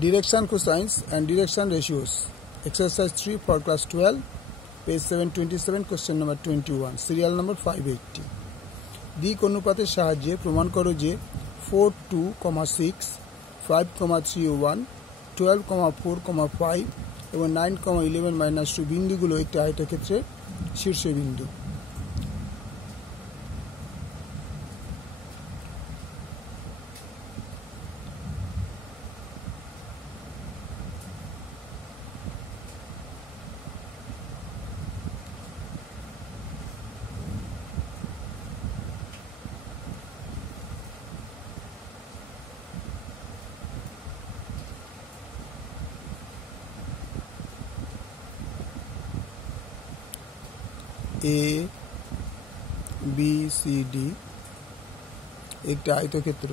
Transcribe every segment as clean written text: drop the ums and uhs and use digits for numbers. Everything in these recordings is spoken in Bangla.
Direction cosines and direction ratios. Exercise 3 for class 12, page 727, question number 21, serial number 580. দিক অনুপাতের সাহায্যে প্রমাণ করো যে 4, 2, 6, 5, 3, 1, 12, 4, 5 এবং 9, 11, -2 বিন্দুগুলো একটি আয়তক্ষেত্রের শীর্ষবিন্দু। A B C D একটি আয়তক্ষেত্র।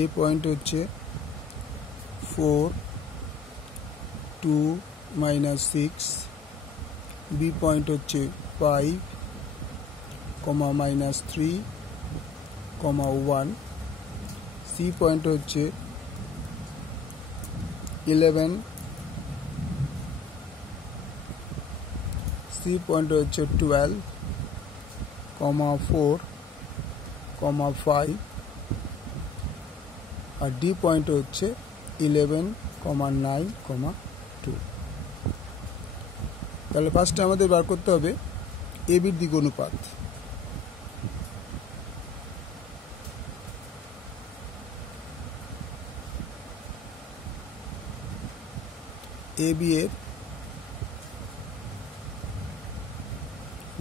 A পয়েন্ট হচ্ছে 4, 2, -6, B পয়েন্ট হচ্ছে 5, -3, 1, C পয়েন্ট হচ্ছে 11, C পয়েন্ট হচ্ছে 12, 4, 5 আর D পয়েন্ট হচ্ছে 11, 9, 2। তাহলে ফার্স্টে আমাদের বার করতে হবে AB এর দিক অনুপাত। AB এর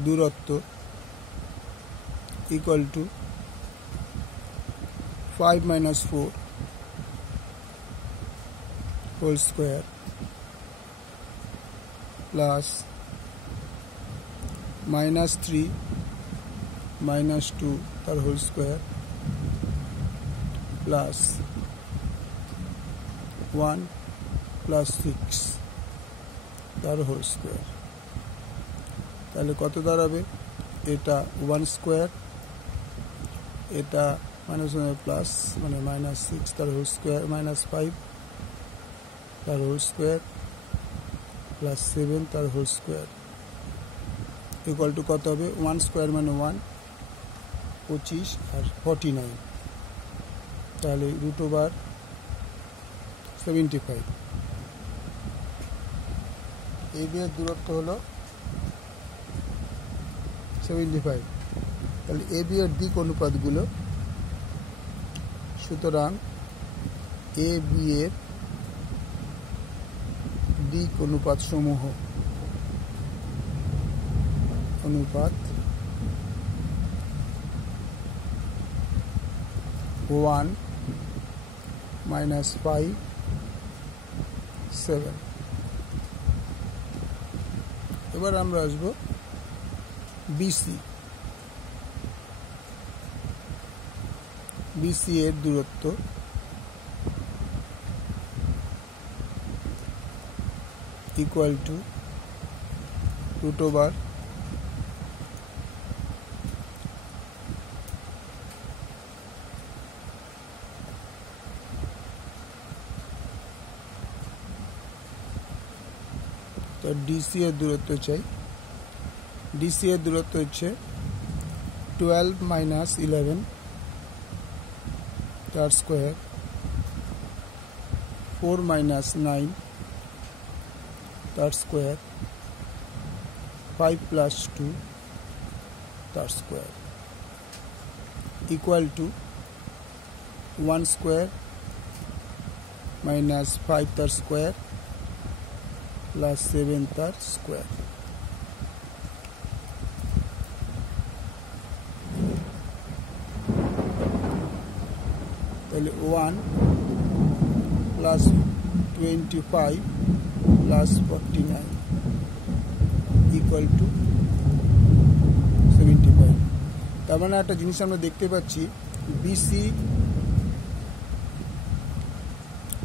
দূরত্ব equal to 5 - 4 whole square plus -3 -2 তার হোল স্কোয়ার প্লাস 1 + 6 তার হোল স্কোয়ার। তাহলে কত দাঁড়াবে? এটা 1 স্কোয়ার, এটা প্লাস -6 তার হোল স্কোয়ার, -5 তার হোল স্কোয়ার প্লাস 7 তার হোল স্কোয়ার ইকুয়াল টু কত হবে? 1 স্কোয়ার 1, 25 আর 49, তাহলে √75। AB এর দূরত্ব হলো 75। তাহলে AB এর দিক অনুপাতগুলো, সুতরাং AB এর দিক অনুপাত সমূহ অনুপাত 1 - 5, 7। এবার আমরা আসবো BC এর দূরত্ব ইকুয়াল টু √, তো DC এর দূরত্ব চাই। DC এর দূরত্ব হচ্ছে 12 - 11 তার স্কোয়ার, 4 - 9 তার স্কোয়ার, 5 + 2 তার স্কোয়ার ইকুয়াল টু 1 স্কোয়ার -5 তার স্কোয়ার প্লাস 7 তার স্কোয়ার। তাহলে 1 + 25 + 49 ইকুয়াল টু 75। তার মানে একটা জিনিস আমরা দেখতে পাচ্ছি, BC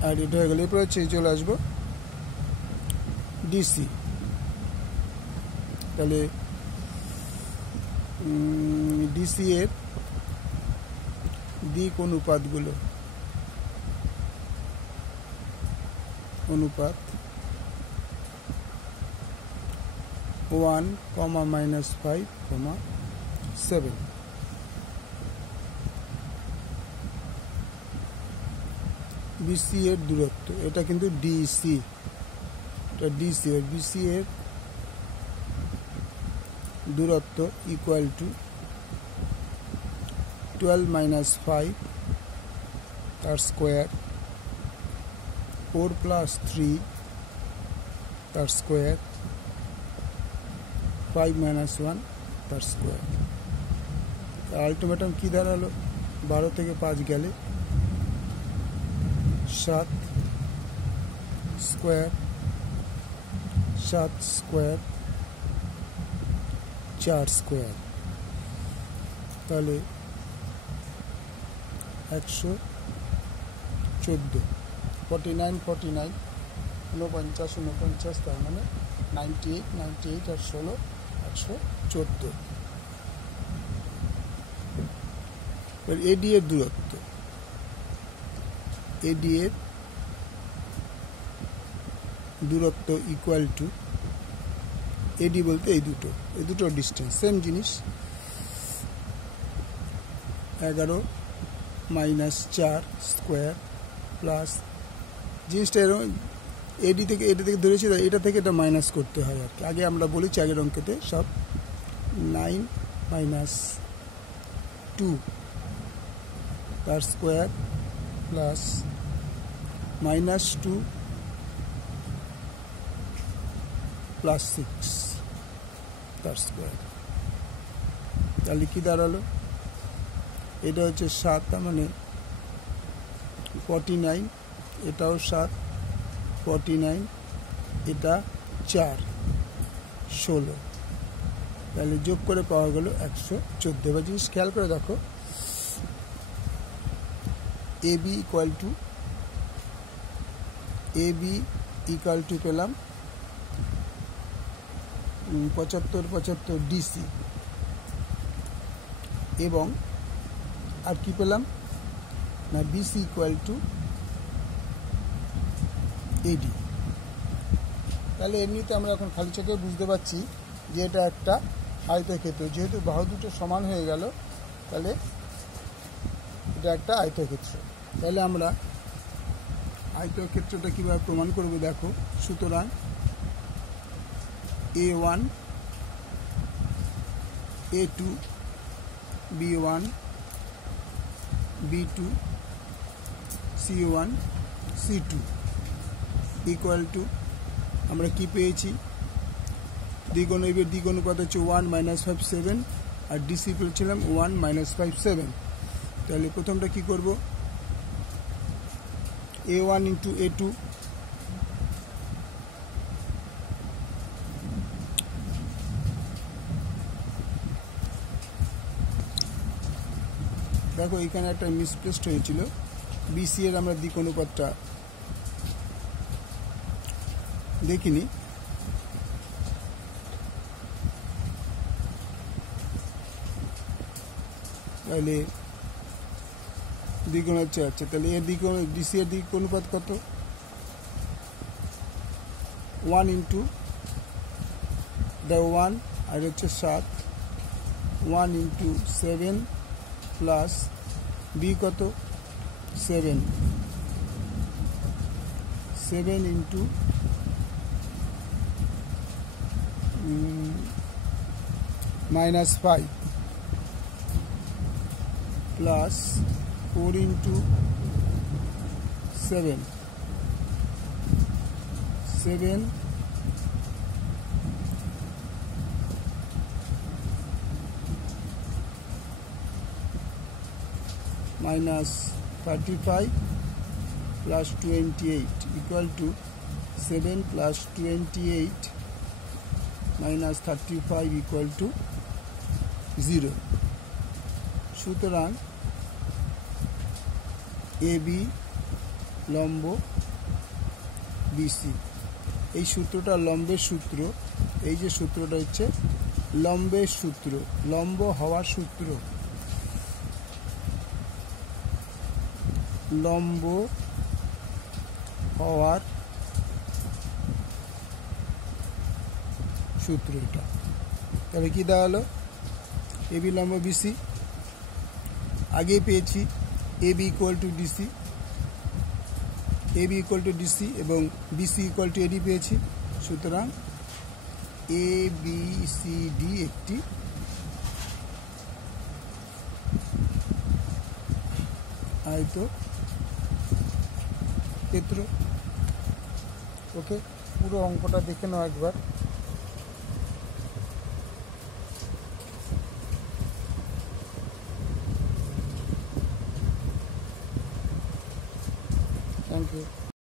আর এটা হয়ে গেলে এরপর হচ্ছে চলে আসবো DC। তাহলে DC এর দিক অনুপাতগুলো অনুপাত 1, -5, 7। বিসি এর দূরত্ব, এটা কিন্তু ডিসি, এটা ডিসি, আর বিসি এর দূরত্ব ইকুয়াল টু 12 - 5 তার স্কোয়ার, 4 + 3 তার স্কোয়ার, 5 - 1 তার স্কোয়ার। আলটিমেটাম কী দাঁড়ালো? 12 থেকে 5 গেলে 7 স্কোয়ার, 7 স্কোয়ার, 4 স্কোয়ার, তাহলে 114। 49, 49, 49, 49, তার মানে 98, 98 আর 16, 114। এবার এডি এর দূরত্ব, এডি এর দূরত্ব ইকুয়াল টু, এডি বলতে এই দুটো ডিস্টেন্স, সেম জিনিস, 11 - 4 স্কোয়ার প্লাস, জিনিসটা এরকম, এডি থেকে ধরেছি, এটা থেকে এটা মাইনাস করতে হয় আর কি। আগে আমরা বলেছি আগের অঙ্কেতে সব 9 - 2 তার স্কোয়ার প্লাস -2 + 6 তার স্কোয়ার। তাহলে কি দাঁড়ালো? এটা হচ্ছে 7, তার মানে 49, এটাও 7, 49, এটা 4, 16, তাহলে যোগ করে পাওয়া গেল 114। এবার জিনিস খেয়াল করে দেখো, এবি ইকুয়াল টু পেলাম 75 ডিসি, এবং আর কি পেলাম না, বিসি ইকুয়াল টু এডি। তাহলে এমনিতে আমরা এখন খালি চোখে বুঝতে পারছি যে এটা একটা আয়তক্ষেত্র, যেহেতু বাহু দুটো সমান হয়ে গেল, তাহলে এটা একটা আয়তক্ষেত্র। তাহলে আমরা আয়তক্ষেত্রটা কীভাবে প্রমাণ করব দেখো। সুতরাং A1, A2, B1, B2, C1, C2 equal to, আমরা কি পেয়েছি, দিক অনুপাত হচ্ছে 1 - 5, 7, আর ডিসি পেয়েছিলাম 1 - 5, 7। তাহলে প্রথমটা কি করব, A1 × A2, দেখো এখানে একটা মিসপ্লেসড হয়েছিল, বিসি এর আমরা দিক অনুপাতটা দেখিনি, তাহলে দিক হচ্ছে, আচ্ছা তাহলে এর ডিসি এর দিক অনুপাত কত, 1 × 1 আর হচ্ছে 7, 1 × 7 প্লাস বি কত, 7, 7 × -5 plus 4 × 7, 7 -35 plus 28 equal to 7 plus 28 minus 35 equal to 0. সুতরাং এবি লম্ব বিসি, এই সূত্রটা লম্বের সূত্র, এই যে সূত্রটা হচ্ছে লম্বের সূত্র, লম্ব হওয়ার সূত্র, লম্ব হওয়ার সূত্র এটা। তাহলে কি দাঁড়ালো, এবি লম্ব বিসি আগে পেয়েছি AB equal to DC, AB equal to DC এবং বিসি ইকুয়াল টু এডি পেয়েছি। সুতরাং এ বি সি ডি একটি আয়তক্ষেত্র। ওকে, পুরো অঙ্কটা দেখে নাও একবার।